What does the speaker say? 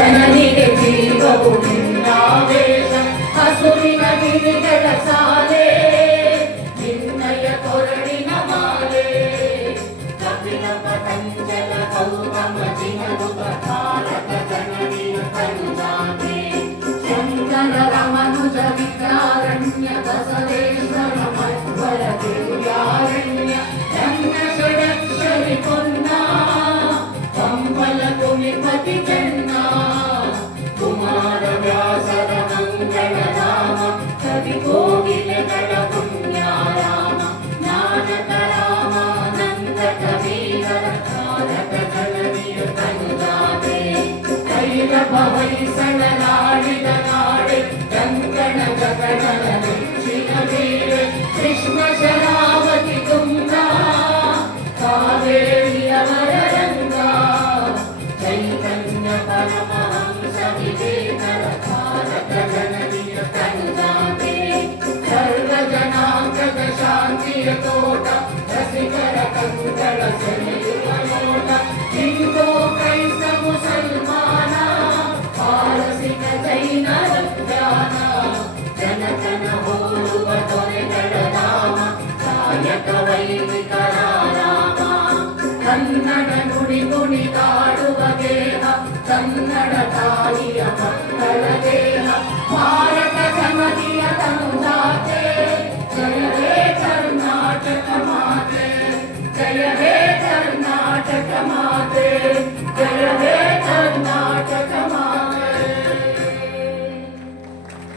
ಜನನಿಗೆ ಜೀವವು ನಿನ್ನಾವೇಶ ಹಸುವಿನ ಗಿರಿಗಳ ಸಾಲೆ ನಿನ್ನಯ ಕೊರಳಿನ ಮಾಲೆ ಕಪಿಲ ಪತಂಜಲ ಗೌತಮ ಜಿನರುಗ ಭಾರತ ಜನನಿಯ ಕರುಣಾಗೆ ಶಂಕರ ರಮನುಜ ವಿದ್ಯಾರಣ್ಯ ಬಸವೇಶ್ವರ ಮಧ್ವರ ದಿವ್ಯಾರಣ್ಯ ರಂಗ ಷಡಕ್ಷರಿ ಪೊನ್ನ ಕಂಬಲ ಕುಮಿಪತಿ ಚೆನ್ನ ಕುಮಾರ ವ್ಯಾಸರ ಮಂಗಳ ರಾಮ ಕವಿ ಕೋಗಿಲೆಗಳ ಪುಣ್ಯಾರಾಮ ನಾನಕ ರಾಮಾನಂದ ಕವೀರರ ಭಾರತ ಜನನಿಯ ಕನುಜಾತೆ ಕೈರವ ಹೊಯ್ಸಳನಾಡಿದ ನಾಡೆ ಕಂಕಣ ಜಗಣನ ನೆಚ್ಚಿನ ವೀರೆ ಕೃಷ್ಣ ಶರಾವತಿ ತುಂಗ ಕಾವೇರಿಯವರ ರಂಗ ಚೈತನ್ಯ ಪರಮಹಂಸ ವಿವೇಕರ ಭಾರತ ಜನನಿಯ ಕನುಜಾತೆ ಸರ್ವ ಜನಾಂಗದ ಶಾಂತಿಯ ತೋಟ ರಸಿಕರ ಕಂಗಳ ಸೆಳೆಯುವ ನೋಟ ಹಿಂದೂ ಕ್ರೈಸ್ತ ಮುಸಲ್ಮಾನ ಪಾರಸಿಕ ಜೈನರ ಜ್ಞಾನ ಜನತನ ಹೋಲುವ ದೊರೆಗಳ ನಾಮ ಕಾಯಕ ವೈದಿಕರ ರಾಮ ಕನ್ನಡ ನುಡಿ ಕುಣಿದಾಡುವ ದೇಹ ಕನ್ನಡ ತಾಯಿಯ ಮಕ್ಕಳ ದೇಹ ಭಾರತ ಜನನಿಯ ತನುಜಾ